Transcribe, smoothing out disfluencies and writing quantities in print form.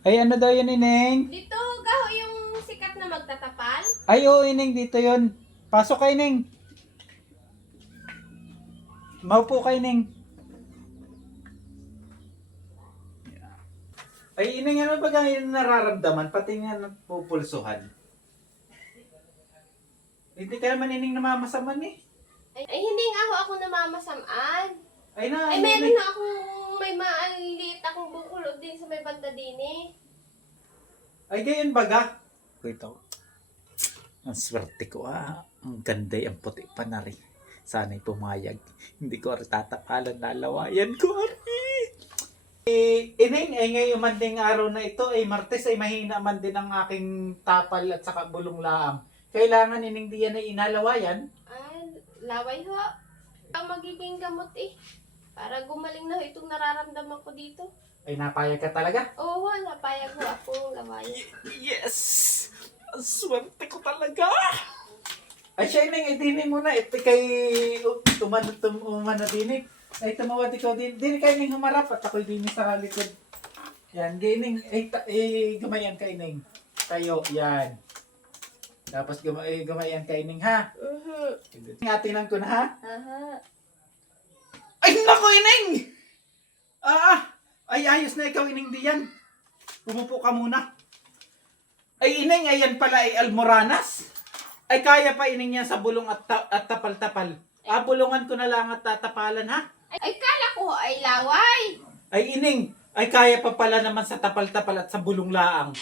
Ay, ano daw yun, Ineng? Dito, gaho yung sikat na magtatapal. Ay, oo, Ineng, dito yun. Pasok ka, Ineng. Maupo ka, Ineng. Ay, Ineng, ano ba yung nararamdaman? Pati nga napupulsuhan. Hindi ka naman, Ineng, namamasaman eh. Ay, hindi nga ako namamasamaan. Ay, na, Ay, ano, meron Ineng? na akong may maliit akong bukulot din sa may banda din eh. Ay, gayon baga. Ito. Ang swerte ko Ang ganda ang puti pa na rin. Sana'y pumayag. Hindi ko rin tatapalan na lawayan ko Ineng, ay ngayon man ding araw na ito ay Martes ay mahina man din ang aking tapal at saka bulong laang. Kailangan ining diyan ay inalawayan. Ay, laway ho. Ang magiging gamot eh. Para gumaling na ho itong nararamdaman ko dito. Ay napayag ka talaga? Oo, napayag ho ako lawayan. Yes! Ang swerte ko talaga! Ay siya Ineng, idinin mo na. Ito kay umano dinig. Ay tumawad ikaw din. Dini kayo Ineng humarap at ako'y din sa likod. Yan, gining. Gumayan ka Ineng. Tayo, yan. Tapos gumayan ka Ineng ha. Ngatinan ko na ha. Aha. Ay nako Ineng! Ay ayos na ikaw Ineng diyan. Umupo ka muna. Ay Ineng, ayan pala ay almoranas. Ay kaya pa Ineng yan sa bulong at tapal-tapal. Bulungan ko na lang at tatapalan ha. Ay, kala ko ay laway. Ay Ineng, ay kaya pa pala naman sa tapal-tapal at sa bulong laang.